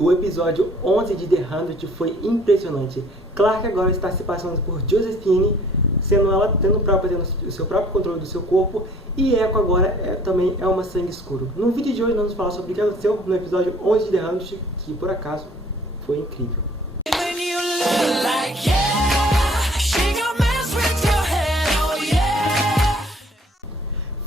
O episódio 11 de The 100 foi impressionante. Clark agora está se passando por Josephine, sendo ela tendo o seu próprio controle do seu corpo, e Echo agora também é uma sangue escuro. No vídeo de hoje nós vamos falar sobre o que aconteceu no episódio 11 de The 100, que por acaso foi incrível.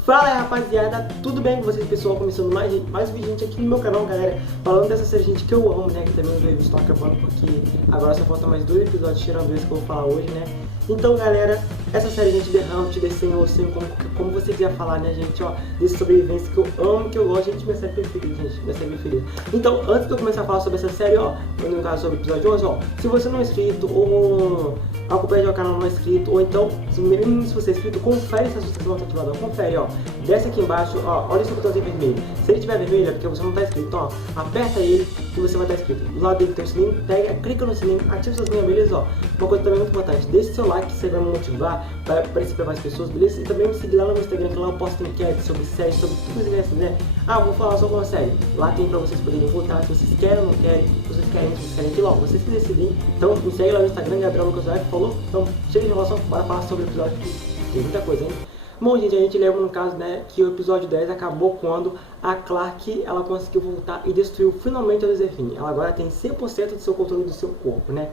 Fala aí, rapaziada, tudo bem com vocês, pessoal? Começando mais um vídeo aqui no meu canal, galera, falando dessa série, gente, que eu amo, né, que também os vídeos estão acabando, porque agora só falta mais 2 episódios, tirando esse que eu vou falar hoje, né. Então, galera, essa série, gente, The 100, The 100 ou 100, como você quiser falar, né, gente, ó, desse sobrevivência que eu amo, que eu gosto, gente, minha série preferida, gente, minha série preferida. Então, antes de eu começar a falar sobre essa série, ó, no caso sobre o episódio 11, ó, se você não é inscrito, ou acompanha o canal não é inscrito, ou então, mesmo se você é inscrito, confere se a subscrição está ativada, confere, ó, desce aqui embaixo, ó, olha esse botãozinho vermelho. Se ele tiver vermelho é porque você não está inscrito, então, ó, aperta ele que você vai estar inscrito. Do lado dele tem o sininho, pega, clica no sininho, ativa o seu sininho, beleza, ó. Uma coisa também muito importante, deixe seu like, que você vai me motivar para aparecer para mais pessoas, beleza? E também me seguir lá no meu Instagram, que lá eu posto enquete sobre séries, sobre tudo que você quiser, né? Ah, vou falar sobre uma série. Lá tem para vocês poderem votar, se vocês querem ou não querem, se vocês querem aqui, ó, vocês que decidem. Então, me segue lá no Instagram, Gabriel Lucas Live, falou? Então, chega de enrolação, bora falar sobre o episódio, que tem muita coisa, hein? Bom, gente, a gente lembra no caso, né, que o episódio 10 acabou quando a Clark, ela conseguiu voltar e destruiu finalmente a Josephine. Ela agora tem 100% do seu controle do seu corpo, né?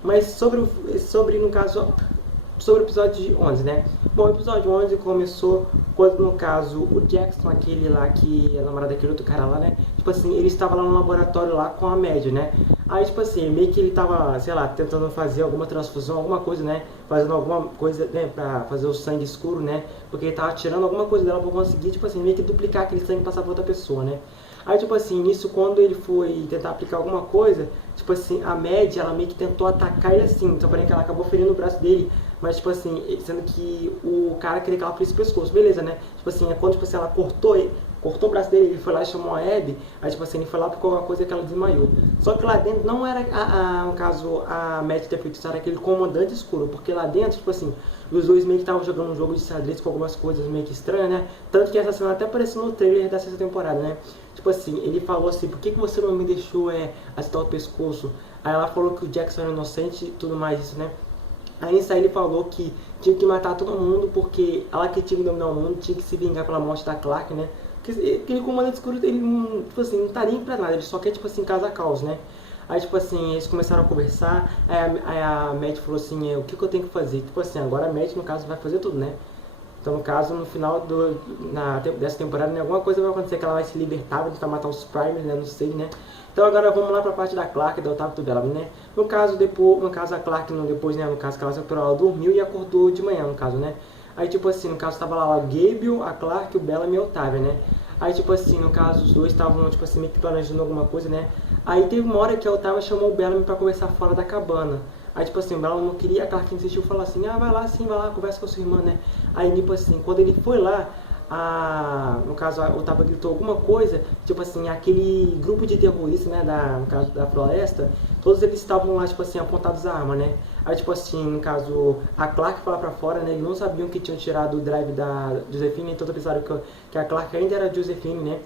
Mas sobre no caso, sobre o episódio 11, né? Bom, o episódio 11 começou quando, no caso, o Jackson, aquele lá que é namorado daquele outro cara lá, né? Tipo assim, ele estava lá no laboratório lá com a Mad, né? Aí, tipo assim, meio que ele tava, sei lá, tentando fazer alguma transfusão, alguma coisa, né? Fazendo alguma coisa, né, pra fazer o sangue escuro, né? Porque ele tava tirando alguma coisa dela pra conseguir, tipo assim, meio que duplicar aquele sangue e passar pra outra pessoa, né? Aí, tipo assim, nisso, quando ele foi tentar aplicar alguma coisa, tipo assim, a Mad, ela meio que tentou atacar ele assim, então porém que ela acabou ferindo o braço dele, mas, tipo assim, sendo que o cara queria que ela ferisse o pescoço, beleza, né? Tipo assim, é quando, tipo assim, ela cortou o braço dele, ele foi lá e chamou a Abby, aí, tipo assim, ele foi lá por alguma coisa que ela desmaiou. Só que lá dentro não era, no caso, a Mad ter feito isso, era aquele comandante escuro, porque lá dentro, tipo assim, os dois meio que estavam jogando um jogo de xadrez com algumas coisas meio que estranhas, né? Tanto que essa cena até apareceu no trailer da sexta temporada, né? Tipo assim, ele falou assim, por que você não me deixou acertar o pescoço? Aí ela falou que o Jackson era inocente e tudo mais, isso, né? Aí nisso aí ele falou que tinha que matar todo mundo, porque ela que tinha que dominar o mundo, tinha que se vingar pela morte da Clark, né? Porque aquele comandante escuro, ele não, tipo assim, não tá nem pra nada, ele só quer, tipo assim, causar caos, né? Aí, tipo assim, eles começaram a conversar, aí a Mad falou assim, o que eu tenho que fazer? Tipo assim, agora a Mad, no caso, vai fazer tudo, né? Então, no caso, no final dessa temporada, né, alguma coisa vai acontecer, que ela vai se libertar, vai tentar matar os Primers, né, não sei, né. Então, agora vamos lá pra parte da Clark, da Otávio e do Bellamy, né. No caso, a Clark, depois, né, no caso que ela se operou, ela dormiu e acordou de manhã, no caso, né. Aí, tipo assim, no caso, tava lá o Gabriel, a Clark, o Bellamy e a Otávio, né. Aí, tipo assim, no caso, os dois estavam, tipo assim, meio que planejando alguma coisa, né. Aí teve uma hora que a Otávio chamou o Bellamy pra conversar fora da cabana. Aí, tipo assim, o Bellamy não queria, a Clark insistiu, falou assim, vai lá sim, vai lá, conversa com a sua irmã, né. Aí, tipo assim, quando ele foi lá, no caso, o Otávio gritou alguma coisa, tipo assim, aquele grupo de terroristas, né, no caso da floresta, todos eles estavam lá, tipo assim, apontados a arma, né. Aí, tipo assim, no caso, a Clark foi lá pra fora, né, eles não sabiam que tinham tirado o drive da Josephine, então pensaram que a Clark ainda era a Josephine, né.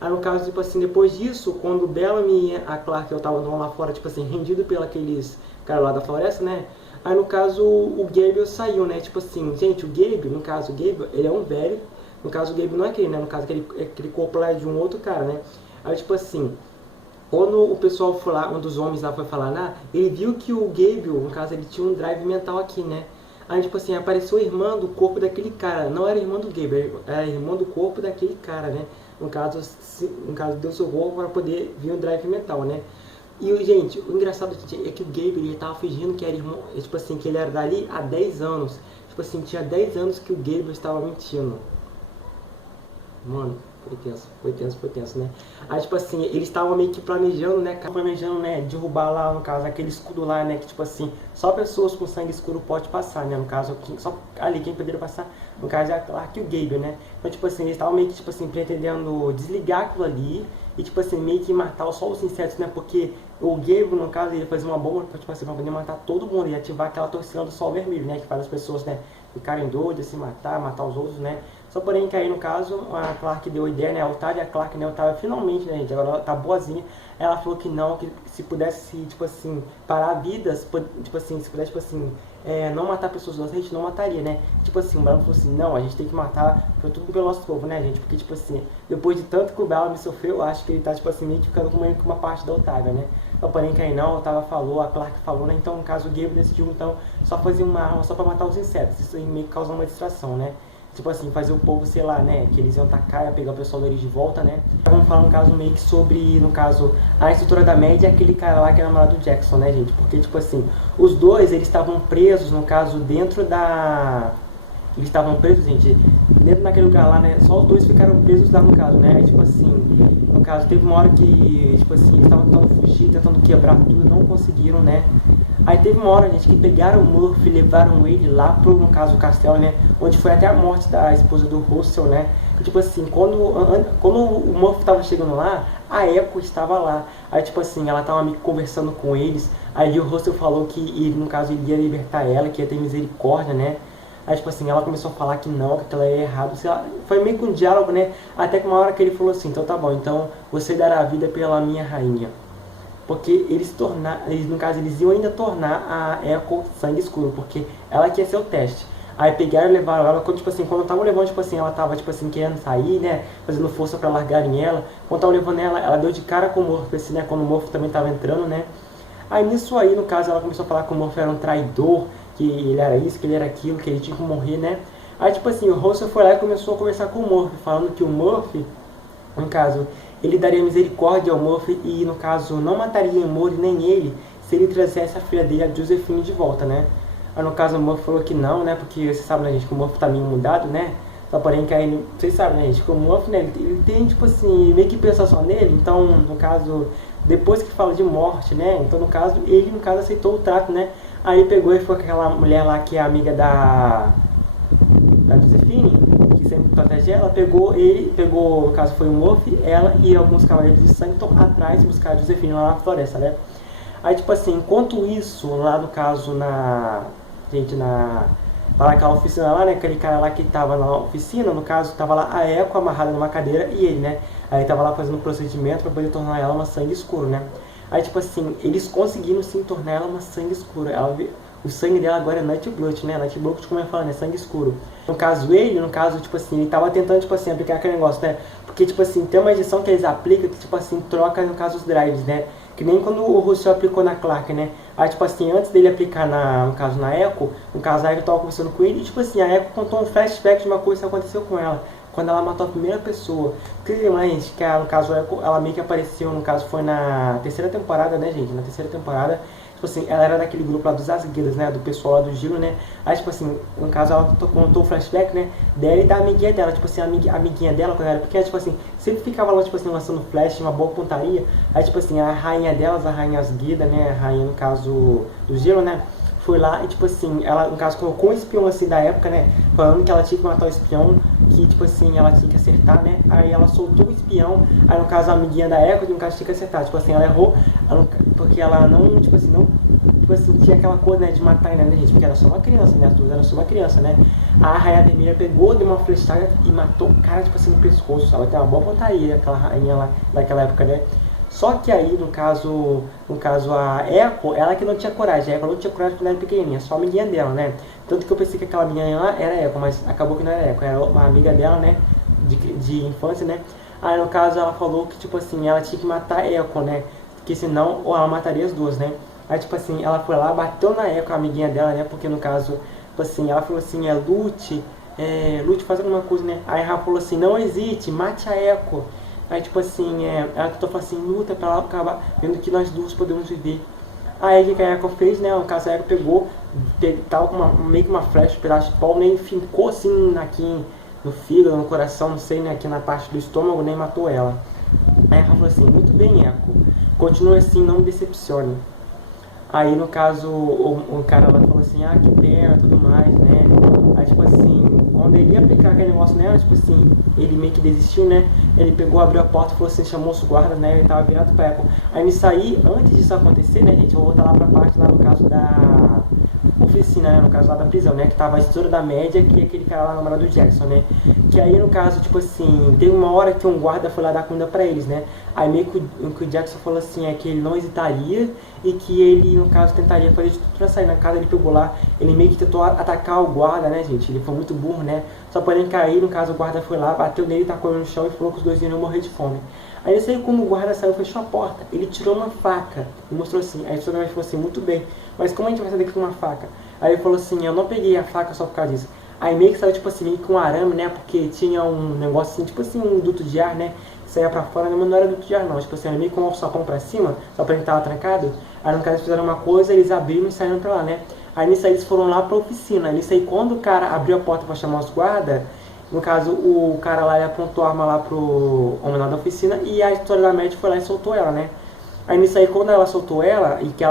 Aí, no caso, tipo assim, depois disso, quando o Bellamy e a Clark estavam lá fora, tipo assim, rendido por aqueles cara lá da floresta, né? Aí, no caso, o Gabriel saiu, né? Tipo assim, gente, o Gabriel, no caso, o Gabriel, ele é um velho. No caso, o Gabriel não é aquele, né? No caso, aquele corpo lá é de um outro cara, né? Aí, tipo assim, quando o pessoal foi lá, um dos homens lá foi falar, ele viu que o Gabriel, no caso, ele tinha um drive mental aqui, né? Aí, tipo assim, apareceu a irmã do corpo daquele cara. Não era irmã do Gabriel, era a irmã do corpo daquele cara, né? No caso, deu seu corpo para poder vir o drive mental, né? E, gente, o engraçado é que o Gabriel, ele tava fingindo que era irmão, tipo assim, que ele era dali há 10 anos. Tipo assim, tinha 10 anos que o Gabriel estava mentindo. Mano, foi tenso, né? Aí, tipo assim, eles estavam meio que planejando, né, derrubar lá, no caso, aquele escudo lá, né, que, tipo assim, só pessoas com sangue escuro pode passar, né, no caso, só ali quem poderia passar, no caso, é a Clark e o Gabriel, né? Então, tipo assim, eles estavam meio que, tipo assim, pretendendo desligar aquilo ali e, tipo assim, meio que matar só os insetos, né, porque o Gabriel, no caso, ele ia fazer uma bomba, tipo assim, pra poder matar todo mundo e ativar aquela torcida do sol vermelho, né, que faz as pessoas, né, ficarem doidas, se matar os outros, né? Só porém que aí no caso a Clark deu a ideia, né, a Otávia, a Clark, né, a Otávia finalmente, né, gente, agora ela tá boazinha, ela falou que não, que se pudesse, tipo assim, parar vidas, tipo assim, se pudesse, tipo assim, não matar pessoas inocentes, a gente não mataria, né, tipo assim, o Bran falou assim, não, a gente tem que matar, foi tudo pelo nosso povo, né, gente, porque, tipo assim, depois de tanto que o Bellamy sofreu, eu acho que ele tá, tipo assim, meio que ficando com uma parte da Otávia, né. Só porém que aí não, a Otávia falou, a Clark falou, né, então no caso o Gabriel decidiu, então, só fazer uma arma só pra matar os insetos, isso aí meio que causa uma distração, né. Tipo assim, fazer o povo, sei lá, né, que eles iam atacar, ia pegar o pessoal deles de volta, né. Vamos falar, no caso, meio que sobre, no caso, a estrutura da média e aquele cara lá que é namorado do Jackson, né, gente. Porque, tipo assim, os dois, eles estavam presos, no caso, dentro da... Eles estavam presos, gente, dentro daquele lugar lá, né, só os dois ficaram presos lá, no caso, né. Aí, tipo assim, no caso, teve uma hora que, tipo assim, eles estavam tentando fugir, tentando quebrar tudo, não conseguiram, né. Aí teve uma hora, gente, que pegaram o Murphy e levaram ele lá pro, no caso, o castelo, né, onde foi até a morte da esposa do Russell, né. E, tipo assim, quando o Murphy tava chegando lá, a Echo estava lá. Aí, tipo assim, ela tava meio que conversando com eles. Aí o Russell falou que ele, no caso, ele ia libertar ela, que ia ter misericórdia, né. Aí, tipo assim, ela começou a falar que não, que aquilo é errado. Sei lá, foi meio que um diálogo, né. Até que uma hora que ele falou assim, então tá bom, então você dará a vida pela minha rainha. Porque eles no caso, eles iam ainda tornar a Echo sangue escuro, porque ela que ia ser o teste. Aí pegaram e levaram ela, quando, tipo assim, quando estavam levando, tipo assim, ela tava, tipo assim, querendo sair, né, fazendo força pra largarem ela. Quando estavam levando ela deu de cara com o Murphy, assim, né, quando o Murphy também tava entrando, né. Aí nisso aí, no caso, ela começou a falar que o Murphy era um traidor, que ele era isso, que ele era aquilo, que ele tinha que morrer, né. Aí, tipo assim, o Russell foi lá e começou a conversar com o Murphy, falando que o Murphy, no caso, ele daria misericórdia ao Murphy e, no caso, não mataria o Murphy nem ele se ele trouxesse a filha dele, a Josephine, de volta, né. Aí, no caso, o Murphy falou que não, né, porque vocês sabem, né, gente, que o Murphy tá meio mudado, né. Só porém que aí, vocês sabem, né, gente, que o Murphy, né, ele tem, tipo assim, meio que pensa só nele, então, no caso, depois que fala de morte, né, então, no caso, ele, no caso, aceitou o trato, né. Aí ele pegou e foi com aquela mulher lá que é amiga da Josephine, que sempre protege ela, pegou, no caso foi o Murphy, ela e alguns cavaleiros de sangue estão atrás de buscar a Josephine lá na floresta, né. Aí, tipo assim, enquanto isso, lá no caso, lá naquela oficina lá, né, aquele cara lá que tava na oficina, no caso, tava lá a Echo amarrada numa cadeira e ele, né, aí tava lá fazendo um procedimento pra poder tornar ela uma sangue escuro, né. Aí, tipo assim, eles conseguiram sim tornar ela uma sangue escura. O sangue dela agora é Nightblood, né? Nightblood, como eu falo, né? Sangue escuro. No caso, tipo assim, ele tava tentando, tipo assim, aplicar aquele negócio, né? Porque, tipo assim, tem uma edição que eles aplicam que, tipo assim, troca, no caso, os drives, né? Que nem quando o Russell aplicou na Clark, né? Aí, tipo assim, antes dele aplicar, no caso, na Echo, no caso, a Echo tava conversando com ele e, tipo assim, a Echo contou um flashback de uma coisa que aconteceu com ela quando ela matou a primeira pessoa. Porque lembra, gente, que no caso, ela meio que apareceu, no caso, foi na terceira temporada, né, gente? Na terceira temporada, tipo assim, ela era daquele grupo lá dos Asguidas, né, do pessoal lá do Giro, né. Aí, tipo assim, no caso, ela contou o flashback, né, dela e da amiguinha dela, tipo assim, a amiguinha dela, quando ela era pequena, tipo assim, sempre ficava lá, tipo assim, lançando flash, uma boa pontaria. Aí, tipo assim, a rainha delas, a rainha Asguida, né, a rainha, no caso, do Giro, né, foi lá e, tipo assim, ela, no caso, colocou um espião, assim, da época, né, falando que ela tinha que matar o espião, que, tipo assim, ela tinha que acertar, né, aí ela soltou o espião, aí, no caso, a amiguinha da Echo, no caso, tinha que acertar, tipo assim, ela errou, porque ela não, tipo assim, tinha aquela coisa, né, de matar ainda, né, gente, porque era só uma criança, né, as duas eram só uma criança, né, a rainha vermelha pegou, deu uma flechada e matou o cara, tipo assim, no pescoço, ela tem uma boa pontaria, aquela rainha lá, daquela época, né. Só que aí, no caso a Echo, ela que não tinha coragem. A Echo não tinha coragem quando era pequenininha, só a amiguinha dela, né? Tanto que eu pensei que aquela menina lá era a Echo, mas acabou que não era a Echo, era uma amiga dela, né? De infância, né? Aí, no caso, ela falou que, tipo assim, ela tinha que matar a Echo, né? Porque senão, ou ela mataria as duas, né? Aí, tipo assim, ela foi lá, bateu na Echo, a amiguinha dela, né? Porque, no caso, tipo assim, ela falou assim, Lute, faz alguma coisa, né? Aí ela falou assim, não hesite, mate a Echo. Aí, tipo assim, ela tentou falar assim, luta pra ela acabar vendo que nós duas podemos viver. Aí, o que a Echo fez, né, no caso, a Echo pegou, tava com meio que uma flecha, um pedaço de pau, nem fincou assim aqui no fígado, no coração, não sei, né, aqui na parte do estômago, nem matou ela. Aí ela falou assim, muito bem, Echo, continue assim, não me decepcione. Aí, no caso, o cara lá falou assim, que pena, tudo mais, né. Aí, tipo assim, quando ele ia aplicar aquele negócio nela, tipo assim, ele meio que desistiu, né. Ele pegou, abriu a porta, falou assim, chamou os guardas, né, ele tava virado pra Echo. Aí, nisso aí, antes disso acontecer, né, gente, eu vou voltar lá pra parte, lá no caso da oficina, né, no caso lá da prisão, né, que tava a estrutura da média, que é aquele cara lá, namorado do Jackson, né, que aí no caso, tipo assim, teve uma hora que um guarda foi lá dar comida pra eles, né? Aí meio que o Jackson falou assim, que ele não hesitaria e que ele, no caso, tentaria fazer de tudo pra sair. Na casa ele pegou lá, ele meio que tentou atacar o guarda, né, gente? Ele foi muito burro, né? Só porém cair, no caso o guarda foi lá, bateu nele, tacou ele no chão e falou que os dois iam morrer de fome. Aí eu sei como o guarda saiu, fechou a porta, ele tirou uma faca e mostrou assim. Aí o personagem falou assim, muito bem, mas como a gente vai sair daqui com uma faca? Aí ele falou assim, eu não peguei a faca só por causa disso. Aí meio que saiu tipo assim, meio que um arame, né? Porque tinha um negócio assim, tipo assim, um duto de ar, né? Que saía pra fora, mas não era duto de ar não. Tipo assim, era meio que um alçapão pra cima, só pra ele tava trancado. Aí no caso eles fizeram uma coisa, eles abriram e saíram pra lá, né? Aí nisso aí eles foram lá pra oficina. Nisso aí quando o cara abriu a porta pra chamar os guardas, no caso o cara lá ele apontou a arma lá pro homem lá da oficina e a história da Mad foi lá e soltou ela, né? Aí nisso aí, quando ela soltou ela, e que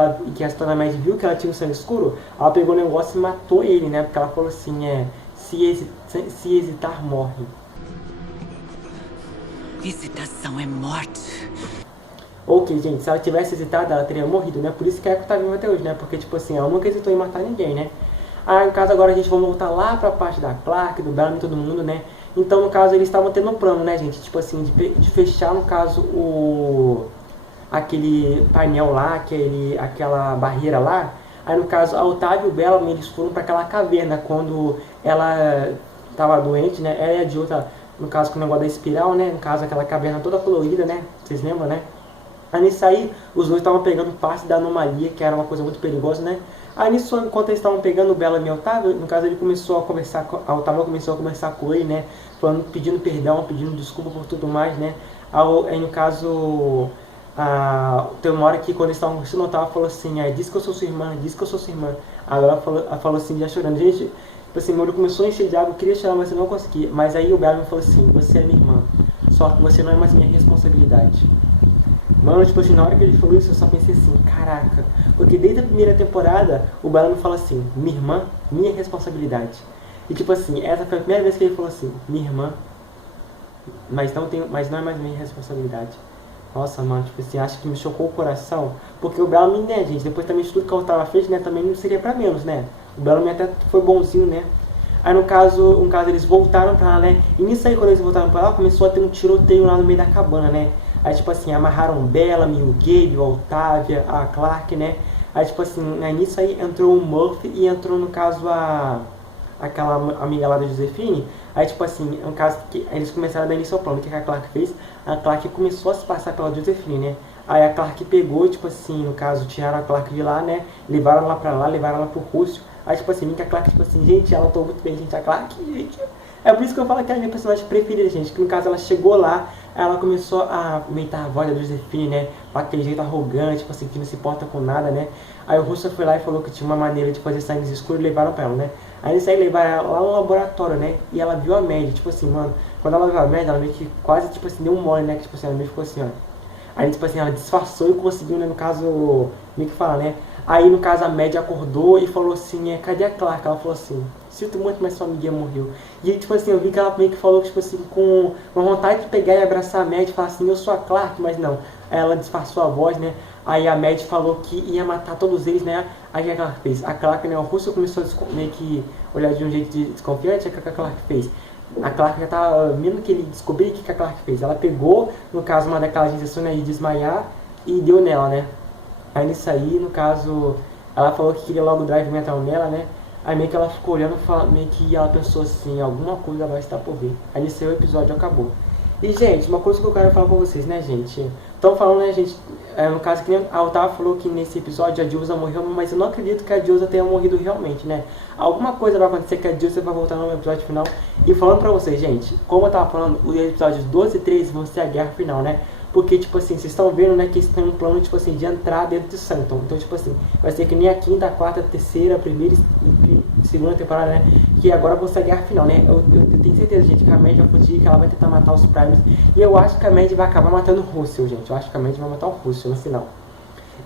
a Stana Mad viu que ela tinha um sangue escuro, ela pegou o negócio e matou ele, né? Porque ela falou assim, se hesitar, morre. Hesitação é morte. Ok, gente, se ela tivesse hesitado, ela teria morrido, né? Por isso que a Echo tá viva até hoje, né? Porque, tipo assim, ela nunca hesitou em matar ninguém, né? Aí, no caso, agora a gente vai voltar lá pra parte da Clark, do Bellamy e todo mundo, né? Então, no caso, eles estavam tendo um plano, né, gente? Tipo assim, de fechar, no caso, aquele painel lá, aquela barreira lá. Aí no caso, a Otávio e o Bellamy, eles foram para aquela caverna quando ela estava doente, né? Ela e a Jota, no caso com o negócio da espiral, né? No caso, aquela caverna toda colorida, né? Vocês lembram, né? Aí nisso aí, os dois estavam pegando parte da anomalia, que era uma coisa muito perigosa, né? Aí nisso, enquanto eles estavam pegando o Bellamy e o Otávio, no caso ele começou a conversar, a Otávio começou a conversar com ele, né? Falando, pedindo perdão, pedindo desculpa por tudo mais, né? Aí no caso, tem uma hora que quando eles estavam conversando, o Otávio falou assim, diz que eu sou sua irmã, diz que eu sou sua irmã. Aí ela falou assim, já chorando, gente, tipo assim, meu olho começou a encher de água, eu queria chorar, mas eu não conseguia. Mas aí o Bellamy falou assim, você é minha irmã, só que você não é mais minha responsabilidade. Mano, tipo assim, na hora que ele falou isso, eu só pensei assim, caraca. Porque desde a primeira temporada, o Bellamy fala assim, minha irmã, minha responsabilidade. E tipo assim, essa foi a primeira vez que ele falou assim, minha irmã, mas não é mais minha responsabilidade. Nossa, mano, tipo assim, acho que me chocou o coração. Porque o Bellamy, né, gente, depois também de tudo que a Otávio fez, né, também não seria pra menos, né. O Bellamy até foi bonzinho, né. Aí no caso eles voltaram pra lá, né. E nisso aí, quando eles voltaram pra lá, começou a ter um tiroteio lá no meio da cabana, né. Aí, tipo assim, amarraram o Bellamy, o Gabe, a Otávia, a Clark, né? Aí, tipo assim, nisso aí entrou o Murphy e entrou, no caso, aquela amiga lá da Josefine. Aí, tipo assim, no caso, eles começaram a dar início ao plano. O que a Clark fez? A Clark começou a se passar pela Josefine, né? Aí a Clark pegou, tipo assim, no caso, tiraram a Clark de lá, né? Levaram ela pra lá, levaram ela pro Rússio. Aí, tipo assim, a Clark, tipo assim, gente, ela tô muito bem, gente, a Clark, gente... É por isso que eu falo que ela é a minha personagem preferida, gente. Que no caso ela chegou lá, ela começou a imitar a voz da Josefine, né? Com aquele jeito arrogante, tipo assim, que não se importa com nada, né? Aí o Russo foi lá e falou que tinha uma maneira de fazer sangue escuro e levaram pra ela, né? Aí eles aí levaram ela lá no laboratório, né? E ela viu a Mad, tipo assim, mano. Quando ela viu a Mad, ela meio que quase, tipo assim, deu um mole, né? Que tipo assim, ela meio que ficou assim, ó. Aí, tipo assim, ela disfarçou e conseguiu, né? No caso, meio que falar, né? Aí, no caso, a Mad acordou e falou assim, cadê a Clark? Ela falou assim, sinto muito, mas sua amiguinha morreu. E aí, tipo assim, eu vi que ela meio que falou, tipo assim, com uma vontade de pegar e abraçar a Mad e falar assim, eu sou a Clark, mas não. Aí ela disfarçou a voz, né? Aí a Mad falou que ia matar todos eles, né? Aí o que a Clark fez? A Clark, né? O Russo começou a meio que olhar de um jeito desconfiante, o que a Clark fez? A Clark já tava, mesmo que ele descobriu o que a Clark fez. Ela pegou, no caso, uma daquelas injeções aí de desmaiar e deu nela, né? Aí nisso aí, no caso, ela falou que queria logo o drive mental nela, né? Aí meio que ela ficou olhando, meio que ela pensou assim, alguma coisa vai estar por vir. Aí nesse aí o episódio acabou. E, gente, uma coisa que eu quero falar pra vocês, né, gente? Estão falando, né, gente, no caso que a Otávio falou que nesse episódio a Dilsa morreu, mas eu não acredito que a Dilsa tenha morrido realmente, né? Alguma coisa vai acontecer que a Dilsa vai voltar no episódio final. E falando pra vocês, gente, como eu tava falando, os episódios 12 e 13 vão ser a guerra final, né? Porque, tipo assim, vocês estão vendo, né, que eles têm um plano, tipo assim, de entrar dentro de Sanctum. Então, tipo assim, vai ser que nem a quinta, a quarta, a terceira, a primeira e segunda temporada, né? Que agora vão ser a guerra final, né? Eu tenho certeza, gente, que a Mad vai fugir, que ela vai tentar matar os Primes. E eu acho que a Mad vai acabar matando o Russell, gente. Eu acho que a Mad vai matar o Russell no final.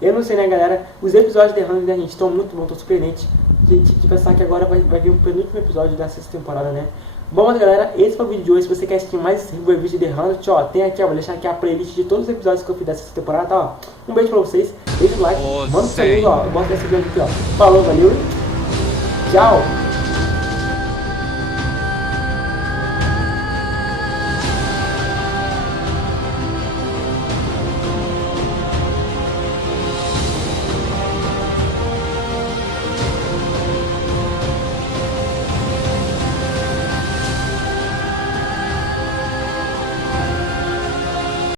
Eu não sei, né, galera? Os episódios de The Hunger, né, gente, estão muito bons, estão surpreendentes. De pensar que agora vai vir o penúltimo episódio da sexta temporada, né? Bom, galera, esse foi o vídeo de hoje. Se você quer assistir mais vídeos de The Hunt, ó, tem aqui, ó, vou deixar aqui a playlist de todos os episódios que eu fiz dessa temporada, tá, ó. Um beijo pra vocês, deixa o like, manda um saludo, ó, eu gosto desse vídeo aqui, ó. Falou, valeu, tchau!